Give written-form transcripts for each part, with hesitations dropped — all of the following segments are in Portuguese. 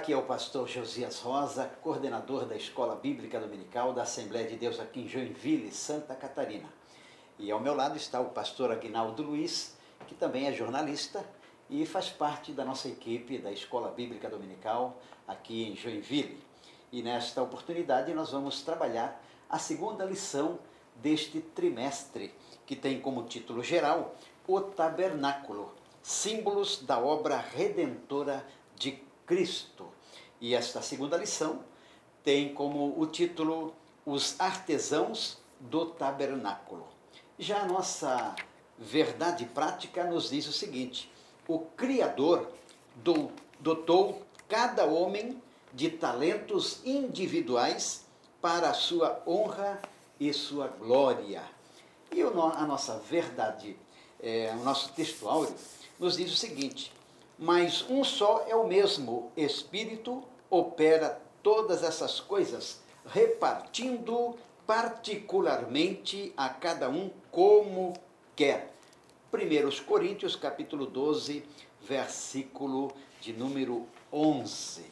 aqui é o pastor Josias Rosa, coordenador da Escola Bíblica Dominical da Assembleia de Deus aqui em Joinville, Santa Catarina. E ao meu lado está o pastor Aguinaldo Luiz, que também é jornalista e faz parte da nossa equipe da Escola Bíblica Dominical aqui em Joinville. E nesta oportunidade nós vamos trabalhar a segunda lição deste trimestre, que tem como título geral o Tabernáculo, símbolos da obra redentora de Cristo. E esta segunda lição tem como o título Os Artesãos do Tabernáculo. Já a nossa verdade prática nos diz o seguinte: o Criador dotou cada homem de talentos individuais para a sua honra e sua glória. E a nossa verdade, o nosso texto áureo, nos diz o seguinte: mas um só é o mesmo Espírito, opera todas essas coisas, repartindo particularmente a cada um como quer. 1 Coríntios, capítulo 12, versículo de número 11.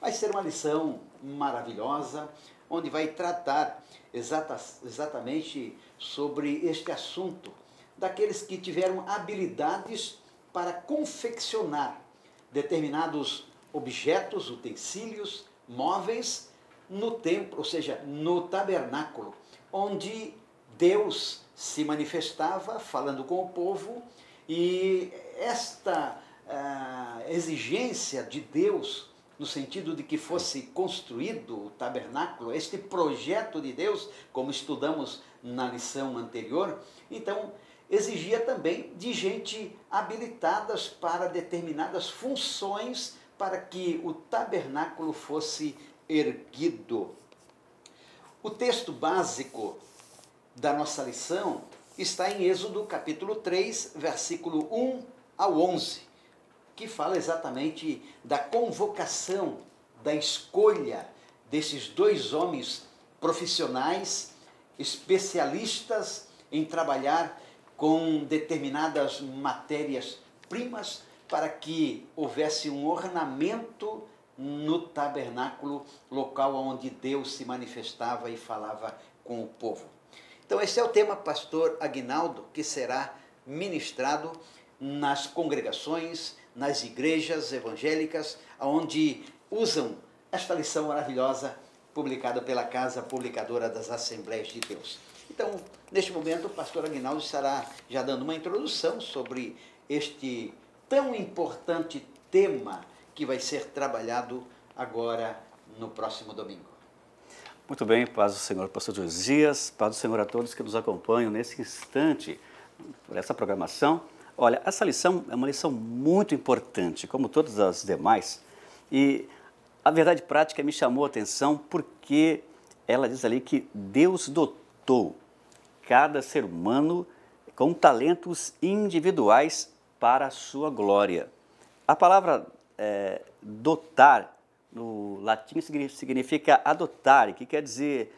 Vai ser uma lição maravilhosa, onde vai tratar exatamente sobre este assunto, daqueles que tiveram habilidades para confeccionar determinados objetos, utensílios, móveis no templo, ou seja, no tabernáculo, onde Deus se manifestava falando com o povo, e esta exigência de Deus, no sentido de que fosse construído o tabernáculo, este projeto de Deus, como estudamos na lição anterior, então exigia também de gente habilitadas para determinadas funções para que o tabernáculo fosse erguido. O texto básico da nossa lição está em Êxodo capítulo 3, versículo 1 ao 11, que fala exatamente da convocação, da escolha desses dois homens profissionais, especialistas em trabalhar com determinadas matérias-primas para que houvesse um ornamento no tabernáculo, local onde Deus se manifestava e falava com o povo. Então esse é o tema, pastor Aguinaldo, que será ministrado nas congregações, nas igrejas evangélicas, onde usam esta lição maravilhosa publicada pela Casa Publicadora das Assembleias de Deus. Então, neste momento, o pastor Aguinaldo estará já dando uma introdução sobre este tão importante tema que vai ser trabalhado agora no próximo domingo. Muito bem, paz do Senhor, pastor Josias, paz do Senhor a todos que nos acompanham nesse instante por essa programação. Olha, essa lição é uma lição muito importante, como todas as demais, e a verdade prática me chamou a atenção porque ela diz ali que Deus dotou cada ser humano com talentos individuais para a sua glória. A palavra dotar, no latim, significa adotar, que quer dizer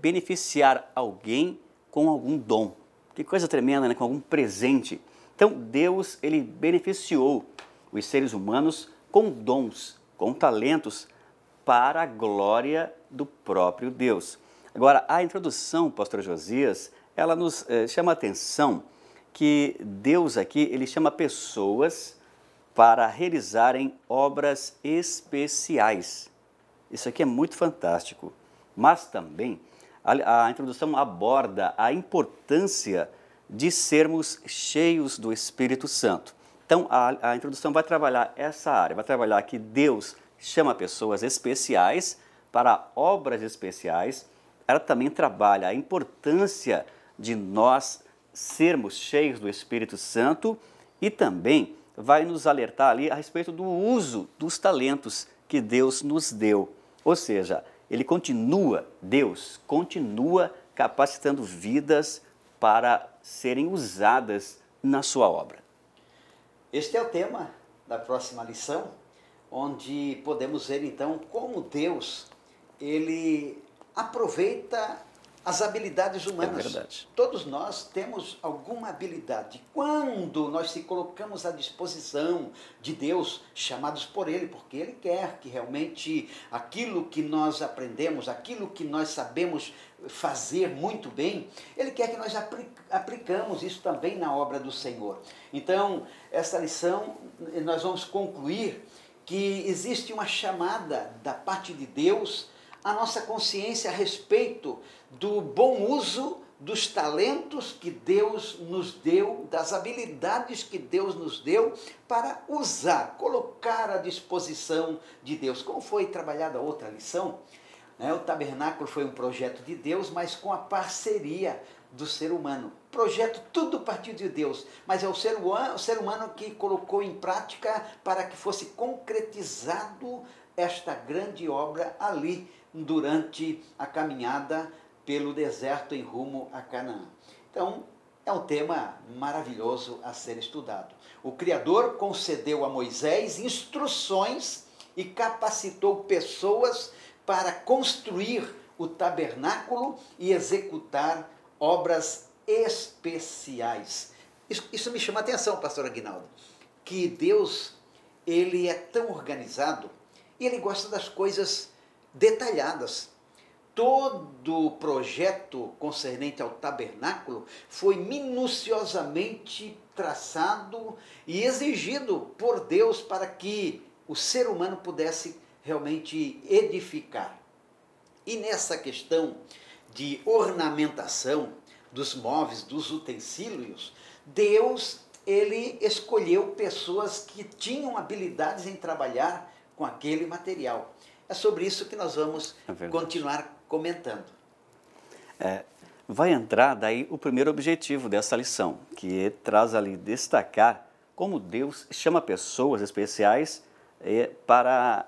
beneficiar alguém com algum dom. Que coisa tremenda, né? Com algum presente. Então, Deus, ele beneficiou os seres humanos com dons, com talentos, para a glória do próprio Deus. Agora, a introdução, pastor Josias, ela nos chama a atenção que Deus aqui, ele chama pessoas para realizarem obras especiais. Isso aqui é muito fantástico. Mas também a introdução aborda a importância de sermos cheios do Espírito Santo. Então, a introdução vai trabalhar essa área, vai trabalhar que Deus chama pessoas especiais para obras especiais. Ela também trabalha a importância de nós sermos cheios do Espírito Santo e também vai nos alertar ali a respeito do uso dos talentos que Deus nos deu. Ou seja, Deus continua capacitando vidas para serem usadas na sua obra. Este é o tema da próxima lição, onde podemos ver então como Deus, ele aproveita as habilidades humanas. É verdade. Todos nós temos alguma habilidade. Quando nós se colocamos à disposição de Deus, chamados por Ele, porque Ele quer que realmente aquilo que nós aprendemos, aquilo que nós sabemos fazer muito bem, Ele quer que nós aplicamos isso também na obra do Senhor. Então, essa lição, nós vamos concluir que existe uma chamada da parte de Deus a nossa consciência a respeito do bom uso dos talentos que Deus nos deu, das habilidades que Deus nos deu para usar, colocar à disposição de Deus. Como foi trabalhada a outra lição, né? O tabernáculo foi um projeto de Deus, mas com a parceria do ser humano. Projeto tudo partiu de Deus, mas é o ser humano que colocou em prática para que fosse concretizado esta grande obra ali, durante a caminhada pelo deserto em rumo a Canaã. Então, é um tema maravilhoso a ser estudado. O Criador concedeu a Moisés instruções e capacitou pessoas para construir o tabernáculo e executar obras especiais. Isso me chama a atenção, pastor Aguinaldo, que Deus, ele é tão organizado e ele gosta das coisas detalhadas. Todo o projeto concernente ao tabernáculo foi minuciosamente traçado e exigido por Deus para que o ser humano pudesse realmente edificar. E nessa questão de ornamentação dos móveis, dos utensílios, Deus, ele escolheu pessoas que tinham habilidades em trabalhar com aquele material. É sobre isso que nós vamos continuar comentando. Vai entrar daí o primeiro objetivo dessa lição, que traz ali destacar como Deus chama pessoas especiais para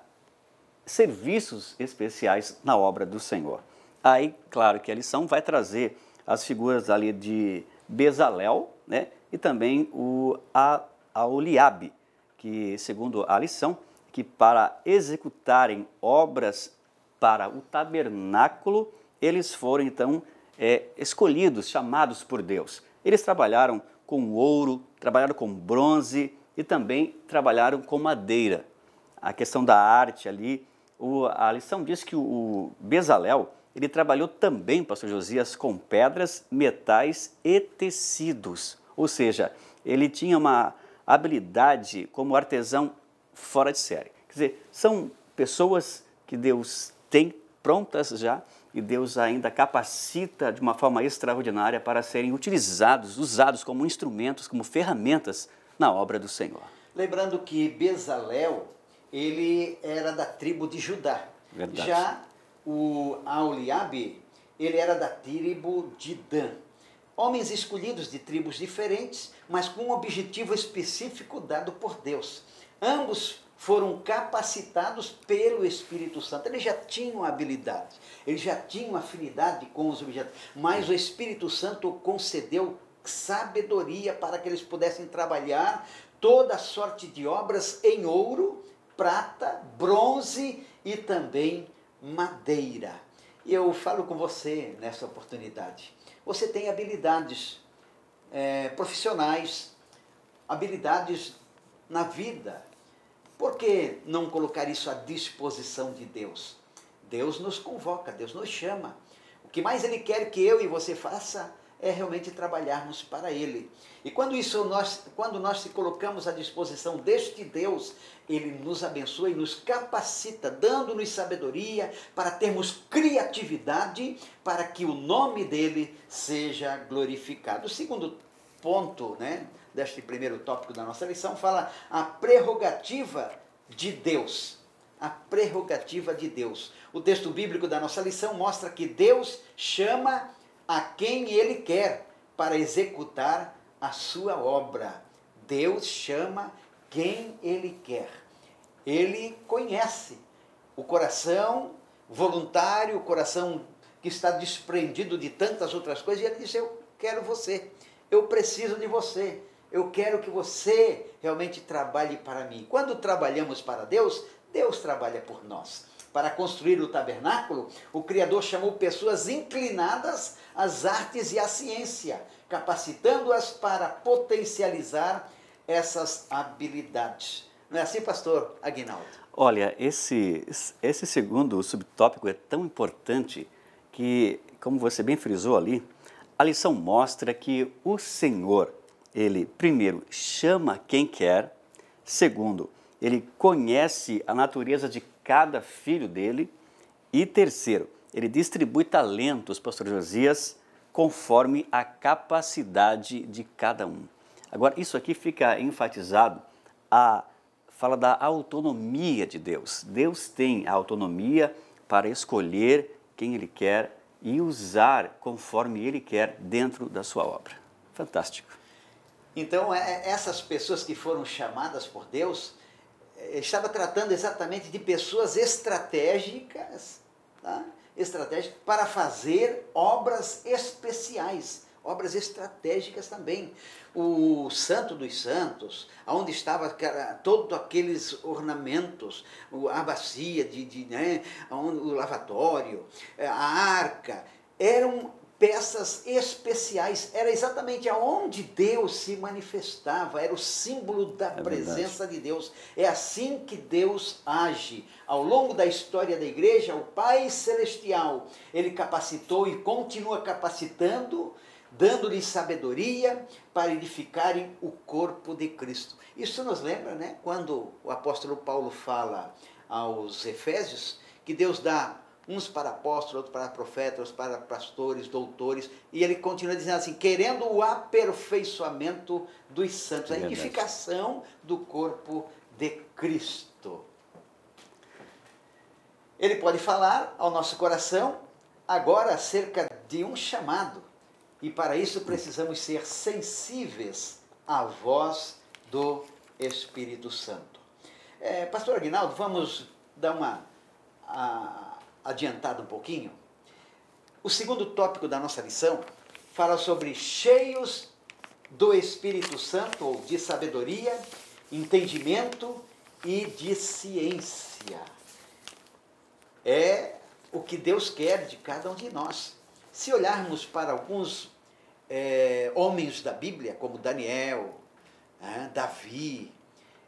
serviços especiais na obra do Senhor. Aí, claro que a lição vai trazer as figuras ali de Bezalel, né, e também o Aholiabe, que, segundo a lição, que para executarem obras para o tabernáculo, eles foram então escolhidos, chamados por Deus. Eles trabalharam com ouro, trabalharam com bronze e também trabalharam com madeira. A questão da arte ali, a lição diz que o Bezalel, ele trabalhou também, pastor Josias, com pedras, metais e tecidos. Ou seja, ele tinha uma habilidade como artesão fora de série. Quer dizer, são pessoas que Deus tem prontas já e Deus ainda capacita de uma forma extraordinária para serem utilizados, usados como instrumentos, como ferramentas na obra do Senhor. Lembrando que Bezalel, ele era da tribo de Judá. Verdade. Já o Aholiabe, ele era da tribo de Dan. Homens escolhidos de tribos diferentes, mas com um objetivo específico dado por Deus. Ambos foram capacitados pelo Espírito Santo. Eles já tinham habilidade, eles já tinham afinidade com os objetos, mas o Espírito Santo concedeu sabedoria para que eles pudessem trabalhar toda a sorte de obras em ouro, prata, bronze e também madeira. E eu falo com você nessa oportunidade. Você tem habilidades profissionais, habilidades na vida. Por que não colocar isso à disposição de Deus? Deus nos convoca, Deus nos chama. O que mais Ele quer que eu e você faça é realmente trabalharmos para Ele. E quando nós se colocamos à disposição deste Deus, Ele nos abençoa e nos capacita, dando-nos sabedoria para termos criatividade, para que o nome dEle seja glorificado. O segundo ponto, né, deste primeiro tópico da nossa lição, fala a prerrogativa de Deus. A prerrogativa de Deus. O texto bíblico da nossa lição mostra que Deus chama a quem Ele quer para executar a sua obra. Deus chama quem Ele quer. Ele conhece o coração voluntário, o coração que está desprendido de tantas outras coisas, e Ele diz: eu quero você, eu preciso de você, eu quero que você realmente trabalhe para mim. Quando trabalhamos para Deus, Deus trabalha por nós. Para construir o tabernáculo, o Criador chamou pessoas inclinadas às artes e à ciência, capacitando-as para potencializar essas habilidades. Não é assim, pastor Aguinaldo? Olha, esse segundo subtópico é tão importante que, como você bem frisou ali, a lição mostra que o Senhor, Ele, primeiro, chama quem quer, segundo, Ele conhece a natureza de cada filho dele, e terceiro, Ele distribui talentos, pastor Josias, conforme a capacidade de cada um. Agora, isso aqui fica enfatizado, fala da autonomia de Deus. Deus tem a autonomia para escolher quem Ele quer e usar conforme Ele quer dentro da sua obra. Fantástico. Então, essas pessoas que foram chamadas por Deus, estava tratando exatamente de pessoas estratégicas, tá? Estratégicas para fazer obras especiais, obras estratégicas também. O Santo dos Santos, onde estava todos aqueles ornamentos, a bacia, o lavatório, a arca, eram peças especiais, era exatamente aonde Deus se manifestava, era o símbolo da presença de Deus. É assim que Deus age. Ao longo da história da igreja, o Pai Celestial, Ele capacitou e continua capacitando, dando-lhes sabedoria para edificarem o corpo de Cristo. Isso nos lembra, né, quando o apóstolo Paulo fala aos Efésios, que Deus dá uns para apóstolos, outros para profetas, outros para pastores, doutores, e ele continua dizendo assim, querendo o aperfeiçoamento dos santos, a edificação do corpo de Cristo. Ele pode falar ao nosso coração agora acerca de um chamado, e para isso precisamos ser sensíveis à voz do Espírito Santo. Pastor Aguinaldo, vamos dar uma adiantado um pouquinho. O segundo tópico da nossa lição fala sobre cheios do Espírito Santo, ou de sabedoria, entendimento e de ciência. É o que Deus quer de cada um de nós. Se olharmos para alguns homens da Bíblia, como Daniel, Davi,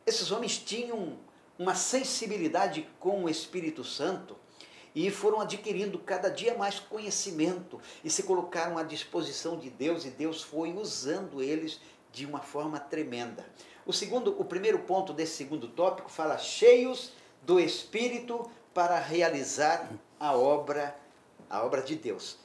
esses homens tinham uma sensibilidade com o Espírito Santo e foram adquirindo cada dia mais conhecimento e se colocaram à disposição de Deus, e Deus foi usando eles de uma forma tremenda. O primeiro ponto desse segundo tópico fala cheios do Espírito para realizar a obra de Deus.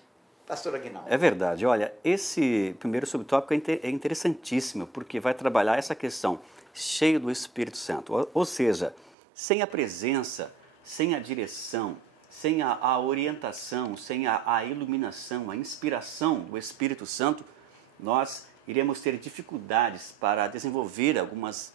Pastor Aguinaldo. É verdade. Olha, esse primeiro subtópico é interessantíssimo, porque vai trabalhar essa questão cheio do Espírito Santo. Ou seja, sem a presença, sem a direção, sem a orientação, sem a iluminação, a inspiração do Espírito Santo, nós iremos ter dificuldades para desenvolver algumas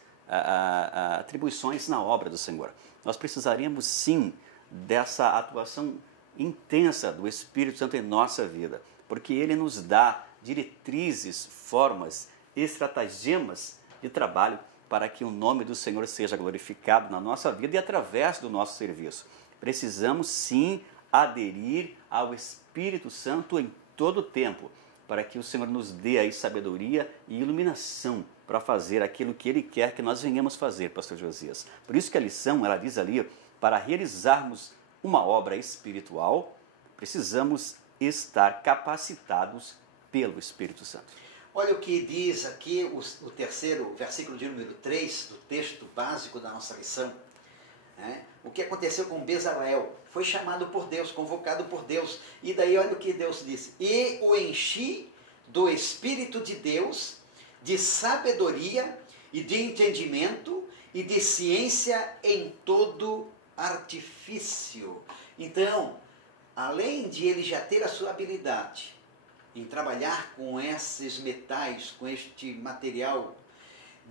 atribuições na obra do Senhor. Nós precisaríamos sim dessa atuação intensa do Espírito Santo em nossa vida, porque Ele nos dá diretrizes, formas, estratagemas de trabalho para que o nome do Senhor seja glorificado na nossa vida e através do nosso serviço. Precisamos sim aderir ao Espírito Santo em todo o tempo, para que o Senhor nos dê aí sabedoria e iluminação para fazer aquilo que Ele quer que nós venhamos fazer, pastor Josias. Por isso que a lição, ela diz ali, para realizarmos uma obra espiritual, precisamos estar capacitados pelo Espírito Santo. Olha o que diz aqui o terceiro versículo de número 3 do texto básico da nossa lição. O que aconteceu com Bezalel? Foi chamado por Deus, convocado por Deus. E daí olha o que Deus disse. E o enchi do Espírito de Deus, de sabedoria e de entendimento e de ciência em todo artifício. Então, além de ele já ter a sua habilidade em trabalhar com esses metais, com este material,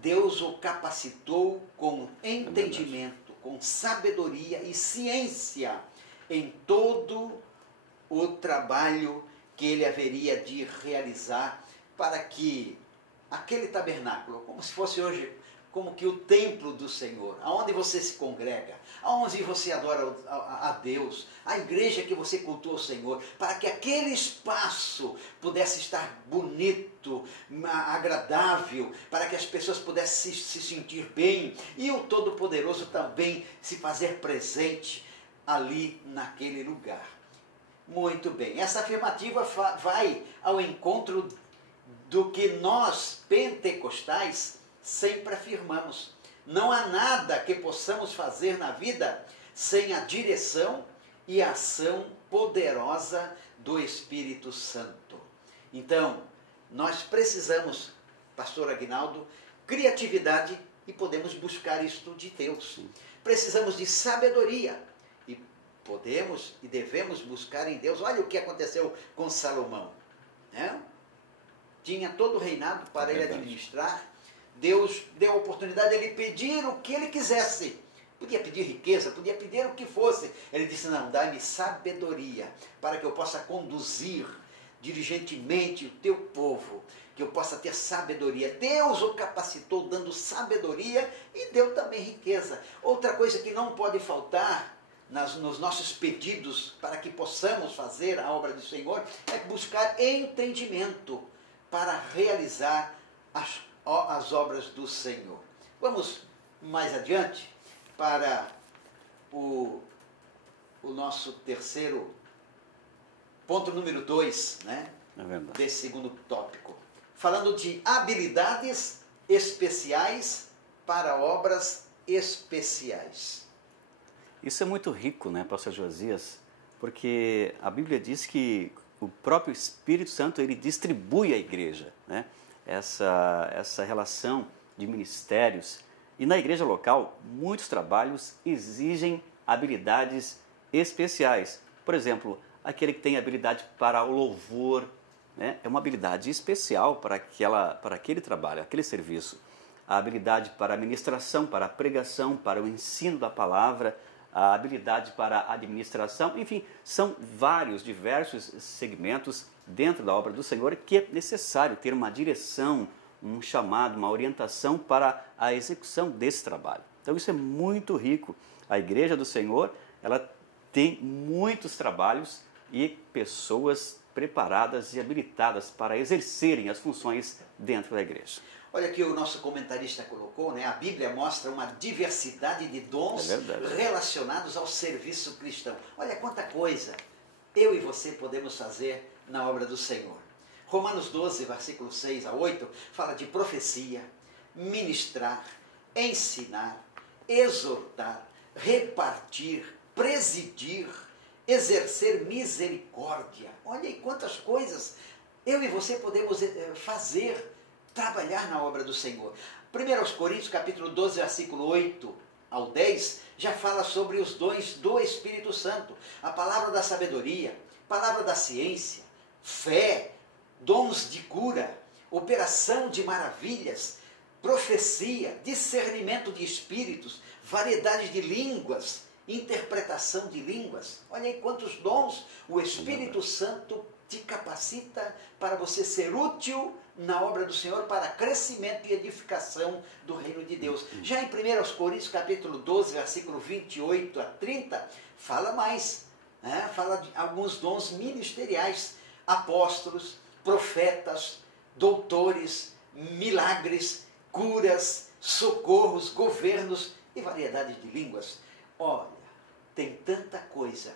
Deus o capacitou com entendimento, com sabedoria e ciência em todo o trabalho que ele haveria de realizar para que aquele tabernáculo, como se fosse hoje, como que o templo do Senhor, aonde você se congrega, aonde você adora a Deus, a igreja que você cultua o Senhor, para que aquele espaço pudesse estar bonito, agradável, para que as pessoas pudessem se sentir bem e o Todo-Poderoso também se fazer presente ali naquele lugar. Muito bem, essa afirmativa vai ao encontro do que nós, pentecostais, sempre afirmamos. Não há nada que possamos fazer na vida sem a direção e a ação poderosa do Espírito Santo. Então, nós precisamos, pastor Aguinaldo, criatividade e podemos buscar isto de Deus. Precisamos de sabedoria e podemos e devemos buscar em Deus. Olha o que aconteceu com Salomão, né? Tinha todo o reinado para ele administrar. Deus deu a oportunidade de ele pedir o que ele quisesse. Podia pedir riqueza, podia pedir o que fosse. Ele disse, não, dá-me sabedoria para que eu possa conduzir diligentemente o teu povo, que eu possa ter sabedoria. Deus o capacitou dando sabedoria e deu também riqueza. Outra coisa que não pode faltar nos nossos pedidos para que possamos fazer a obra do Senhor é buscar entendimento para realizar as obras do Senhor. Vamos mais adiante para o nosso terceiro ponto, número 2, né? Desse segundo tópico. Falando de habilidades especiais para obras especiais. Isso é muito rico, né, pastor Josias? Porque a Bíblia diz que o próprio Espírito Santo, ele distribui a igreja, né? Essa relação de ministérios. E na igreja local, muitos trabalhos exigem habilidades especiais. Por exemplo, aquele que tem habilidade para o louvor, né? É uma habilidade especial para aquele trabalho, aquele serviço. A habilidade para a ministração, para a pregação, para o ensino da palavra, a habilidade para a administração, enfim, são diversos segmentos dentro da obra do Senhor que é necessário ter uma direção, um chamado, uma orientação para a execução desse trabalho. Então isso é muito rico. A igreja do Senhor, ela tem muitos trabalhos e pessoas preparadas e habilitadas para exercerem as funções dentro da igreja. Olha que o nosso comentarista colocou, né? A Bíblia mostra uma diversidade de dons relacionados ao serviço cristão. Olha quanta coisa eu e você podemos fazer na obra do Senhor. Romanos 12, versículo 6 a 8, fala de profecia, ministrar, ensinar, exortar, repartir, presidir, exercer misericórdia. Olha aí quantas coisas eu e você podemos fazer, trabalhar na obra do Senhor. 1 Coríntios capítulo 12, versículo 8 ao 10, já fala sobre os dons do Espírito Santo. A palavra da sabedoria, palavra da ciência, fé, dons de cura, operação de maravilhas, profecia, discernimento de espíritos, variedade de línguas, interpretação de línguas. Olha aí quantos dons o Espírito Santo te capacita para você ser útil na obra do Senhor para crescimento e edificação do reino de Deus. Já em 1 Coríntios capítulo 12, versículo 28 a 30, fala mais, né? Fala de alguns dons ministeriais, apóstolos, profetas, doutores, milagres, curas, socorros, governos e variedade de línguas. Olha, tem tanta coisa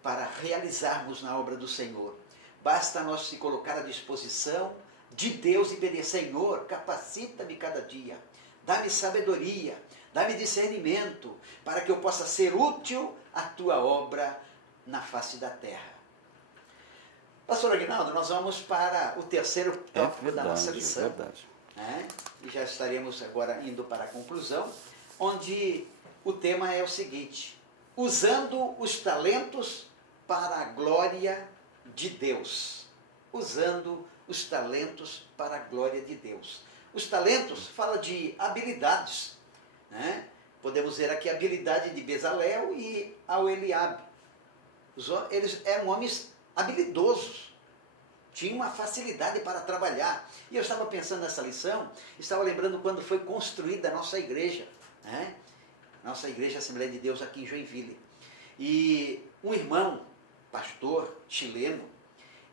para realizarmos na obra do Senhor. Basta nós se colocar à disposição de Deus e pedir, Senhor, capacita-me cada dia, dá-me sabedoria, dá-me discernimento, para que eu possa ser útil à tua obra na face da terra. Pastor Aguinaldo, nós vamos para o terceiro tópico da nossa lição. E já estaremos agora indo para a conclusão, onde o tema é o seguinte: usando os talentos para a glória de Deus. Usando os talentos para a glória de Deus. Os talentos fala de habilidades, né? Podemos ver aqui a habilidade de Bezalel e Aholiabe. Eles eram homens habilidosos, tinha uma facilidade para trabalhar. E eu estava pensando nessa lição, estava lembrando quando foi construída a nossa igreja, né? Nossa igreja Assembleia de Deus aqui em Joinville. E um irmão, pastor chileno,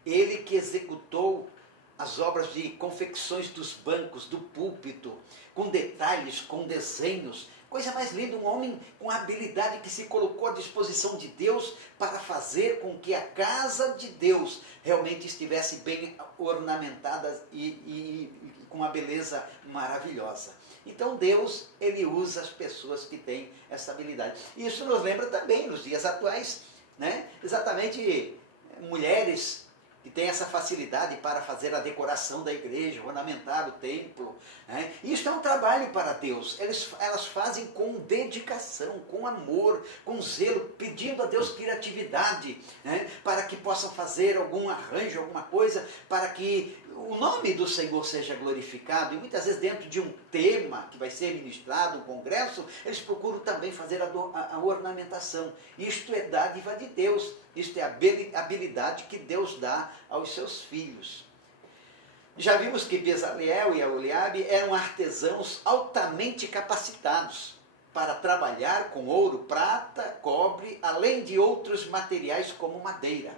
ele que executou as obras de confecções dos bancos, do púlpito, com detalhes, com desenhos, coisa mais linda, um homem com a habilidade que se colocou à disposição de Deus para fazer com que a casa de Deus realmente estivesse bem ornamentada e com uma beleza maravilhosa. Então Deus, ele usa as pessoas que têm essa habilidade. E isso nos lembra também, nos dias atuais, né? Exatamente mulheres que têm essa facilidade para fazer a decoração da igreja, ornamentar o templo. Né? Isso é um trabalho para Deus. Elas fazem com dedicação, com amor, com zelo, pedindo a Deus criatividade, né? Para que possam fazer algum arranjo, alguma coisa, para que o nome do Senhor seja glorificado. E muitas vezes dentro de um tema que vai ser ministrado, um congresso, eles procuram também fazer a ornamentação. Isto é dádiva de Deus. Isto é a habilidade que Deus dá aos seus filhos. Já vimos que Bezaleel e Aholiabe eram artesãos altamente capacitados para trabalhar com ouro, prata, cobre, além de outros materiais como madeira.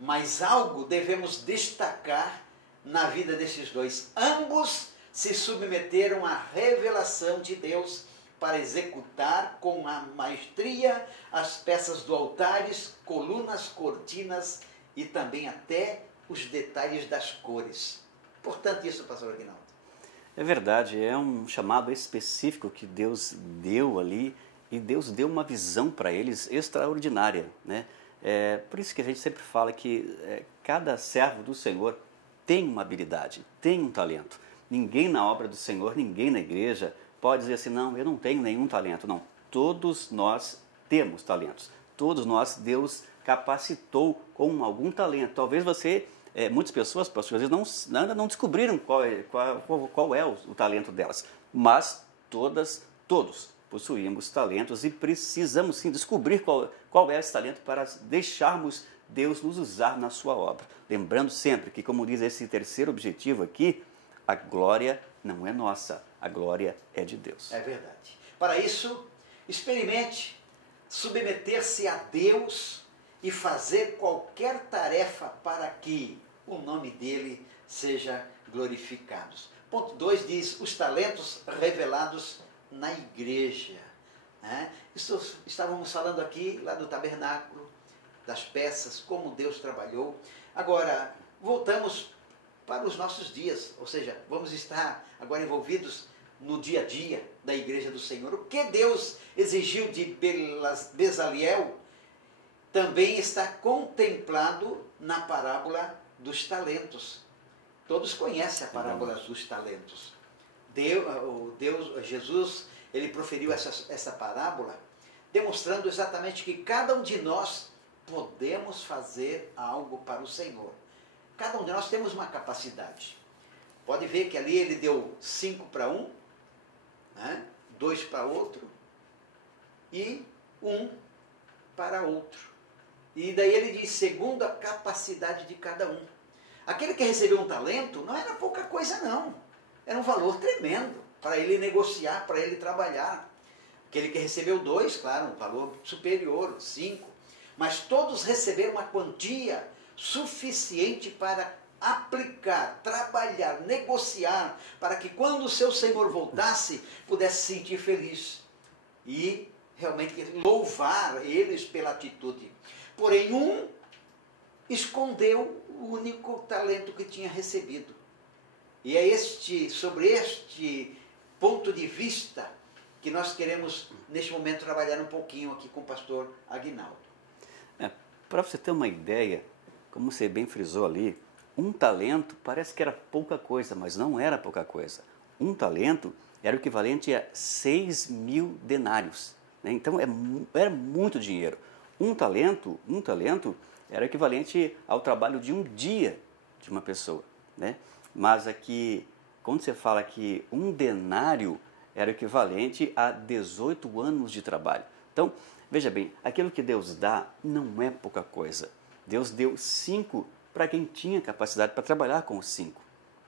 Mas algo devemos destacar na vida desses dois. Ambos se submeteram à revelação de Deus para executar com a maestria as peças do altares, colunas, cortinas e também até os detalhes das cores. Importante isso, pastor Aguinaldo. É verdade, é um chamado específico que Deus deu ali, e Deus deu uma visão para eles extraordinária, né? Por isso que a gente sempre fala que cada servo do Senhor tem uma habilidade, tem um talento. Ninguém na obra do Senhor, ninguém na igreja pode dizer assim, não, eu não tenho nenhum talento. Não, todos nós temos talentos. Todos nós, Deus capacitou com algum talento. Talvez você, muitas pessoas, pastor, às vezes ainda não descobriram qual é o talento delas. Mas todos possuímos talentos e precisamos sim descobrir qual é esse talento para deixarmos Deus nos usar na sua obra. Lembrando sempre que, como diz esse terceiro objetivo aqui, a glória não é nossa, a glória é de Deus. É verdade. Para isso, experimente submeter-se a Deus e fazer qualquer tarefa para que o nome dele seja glorificado. Ponto 2 diz, os talentos revelados na igreja. Né? Isso estávamos falando aqui, lá do tabernáculo, das peças, como Deus trabalhou. Agora, voltamos para os nossos dias, ou seja, vamos estar agora envolvidos no dia a dia da igreja do Senhor. O que Deus exigiu de Bezaleel também está contemplado na parábola dos talentos. Todos conhecem a parábola dos talentos. Jesus, ele proferiu essa parábola, demonstrando exatamente que cada um de nós podemos fazer algo para o Senhor. Cada um de nós temos uma capacidade. Pode ver que ali ele deu 5 para um, né? 2 para outro e 1 para outro. E daí ele diz, segundo a capacidade de cada um. Aquele que recebeu um talento não era pouca coisa não. Era um valor tremendo para ele negociar, para ele trabalhar. Aquele que recebeu 2, claro, um valor superior, 5. Mas todos receberam uma quantia suficiente para aplicar, trabalhar, negociar, para que quando o seu Senhor voltasse, pudesse se sentir feliz e realmente louvar eles pela atitude. Porém, um escondeu o único talento que tinha recebido. E é sobre este ponto de vista que nós queremos, neste momento, trabalhar um pouquinho aqui com o pastor Aguinaldo. Para você ter uma ideia, como você bem frisou ali, um talento parece que era pouca coisa, mas não era pouca coisa. Um talento era o equivalente a 6.000 denários. Né? Então era muito dinheiro. Um talento era equivalente ao trabalho de um dia de uma pessoa. Né? Mas aqui, quando você fala que um denário era equivalente a 18 anos de trabalho. Então, veja bem, aquilo que Deus dá não é pouca coisa. Deus deu 5 para quem tinha capacidade para trabalhar com os 5.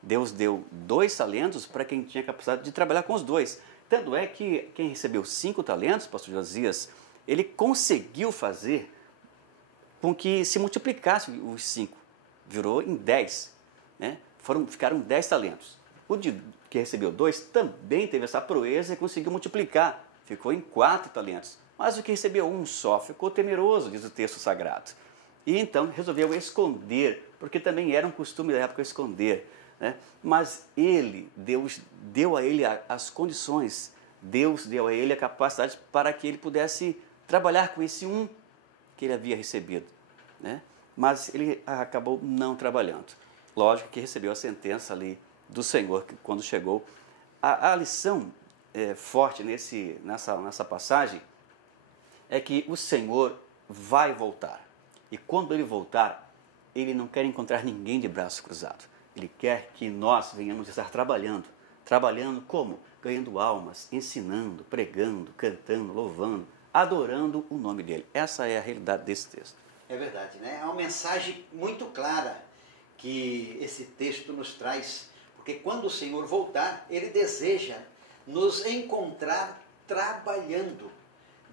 Deus deu 2 talentos para quem tinha capacidade de trabalhar com os 2. Tanto é que quem recebeu 5 talentos, pastor Josias, ele conseguiu fazer com que se multiplicasse os 5. Virou em 10. Né? Ficaram 10 talentos. O que recebeu 2 também teve essa proeza e conseguiu multiplicar. Ficou em 4 talentos. Mas o que recebeu 1 só ficou temeroso, diz o texto sagrado. E então resolveu esconder, porque também era um costume da época esconder. Né? Mas Deus deu a ele as condições, Deus deu a ele a capacidade para que ele pudesse trabalhar com esse 1 que ele havia recebido. Né? Mas ele acabou não trabalhando. Lógico que recebeu a sentença ali do Senhor quando chegou. A lição forte nessa passagem é que o Senhor vai voltar. E quando ele voltar, ele não quer encontrar ninguém de braço cruzado. Ele quer que nós venhamos estar trabalhando. Trabalhando como? Ganhando almas, ensinando, pregando, cantando, louvando, adorando o nome dele. Essa é a realidade desse texto. É verdade, né? É uma mensagem muito clara que esse texto nos traz. Porque quando o Senhor voltar, ele deseja nos encontrar trabalhando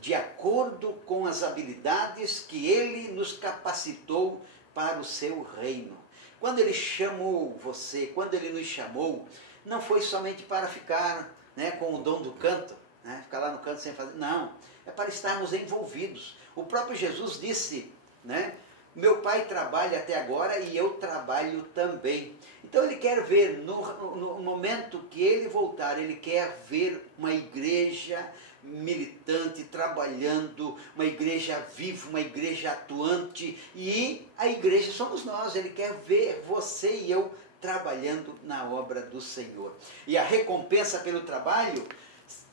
de acordo com as habilidades que ele nos capacitou para o seu reino. Quando ele chamou você, quando ele nos chamou, não foi somente para ficar, né, com o dom do canto, né, ficar lá no canto sem fazer. Não, é para estarmos envolvidos. O próprio Jesus disse, né, meu Pai trabalha até agora e eu trabalho também. Então ele quer ver, no momento que ele voltar, ele quer ver uma igreja militante, trabalhando, uma igreja viva, uma igreja atuante. E a igreja somos nós, ele quer ver você e eu trabalhando na obra do Senhor. E a recompensa pelo trabalho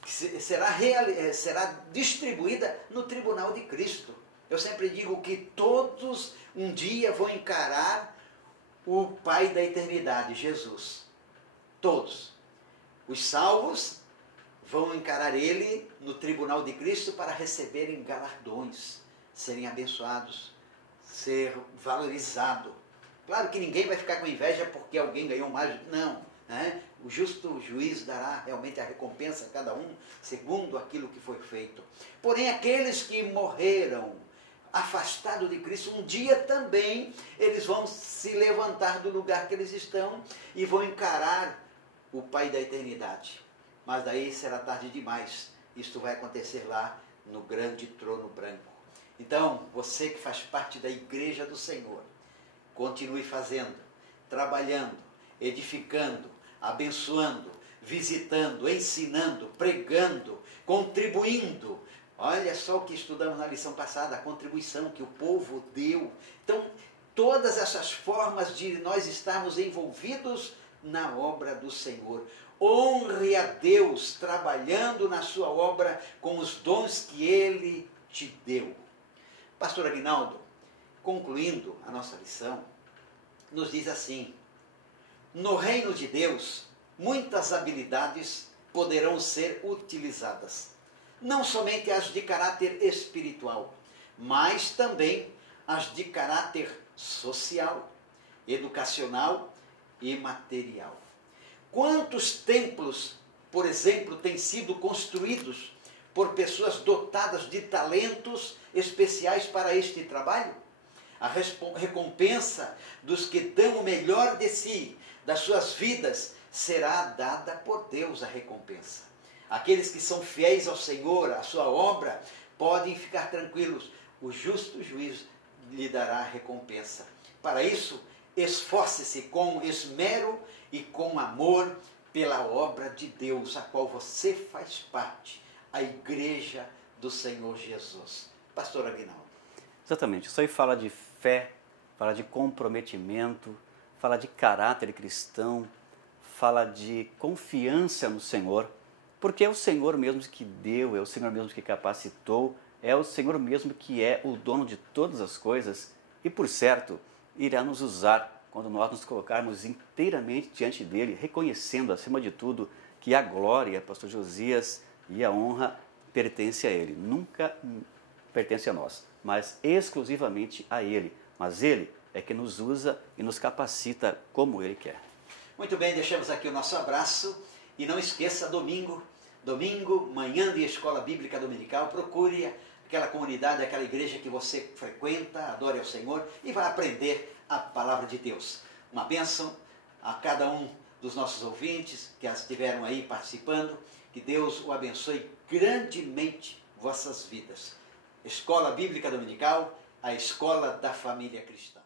será distribuída no tribunal de Cristo. Eu sempre digo que todos um dia vão encarar o Pai da eternidade, Jesus. Todos. Os salvos vão encarar ele no tribunal de Cristo para receberem galardões, serem abençoados, ser valorizado. Claro que ninguém vai ficar com inveja porque alguém ganhou mais. Não. Né? O justo juiz dará realmente a recompensa a cada um segundo aquilo que foi feito. Porém, aqueles que morreram afastado de Cristo, um dia também eles vão se levantar do lugar que eles estão e vão encarar o Pai da eternidade. Mas daí será tarde demais. Isto vai acontecer lá no grande trono branco. Então, você que faz parte da igreja do Senhor, continue fazendo, trabalhando, edificando, abençoando, visitando, ensinando, pregando, contribuindo. Olha só o que estudamos na lição passada, a contribuição que o povo deu. Então, todas essas formas de nós estarmos envolvidos na obra do Senhor. Honre a Deus trabalhando na sua obra com os dons que Ele te deu. Pastor Aguinaldo, concluindo a nossa lição, nos diz assim: no reino de Deus, muitas habilidades poderão ser utilizadas. Não somente as de caráter espiritual, mas também as de caráter social, educacional e material. Quantos templos, por exemplo, têm sido construídos por pessoas dotadas de talentos especiais para este trabalho? A recompensa dos que dão o melhor de si, das suas vidas, será dada por Deus a recompensa. Aqueles que são fiéis ao Senhor, à sua obra, podem ficar tranquilos. O justo juiz lhe dará a recompensa. Para isso, esforce-se com esmero e com amor pela obra de Deus, a qual você faz parte, a igreja do Senhor Jesus. Pastor Aguinaldo. Exatamente. Isso aí fala de fé, fala de comprometimento, fala de caráter cristão, fala de confiança no Senhor, porque é o Senhor mesmo que deu, é o Senhor mesmo que capacitou, é o Senhor mesmo que é o dono de todas as coisas e, por certo, irá nos usar quando nós nos colocarmos inteiramente diante dele, reconhecendo, acima de tudo, que a glória, pastor Josias, e a honra pertence a ele. Nunca pertence a nós, mas exclusivamente a ele. Mas ele é que nos usa e nos capacita como Ele quer. Muito bem, deixamos aqui o nosso abraço e não esqueça, domingo, manhã de Escola Bíblica Dominical, procure aquela comunidade, aquela igreja que você frequenta, adore ao Senhor e vai aprender a palavra de Deus. Uma bênção a cada um dos nossos ouvintes que estiveram aí participando, que Deus o abençoe grandemente vossas vidas. Escola Bíblica Dominical, a escola da família cristã.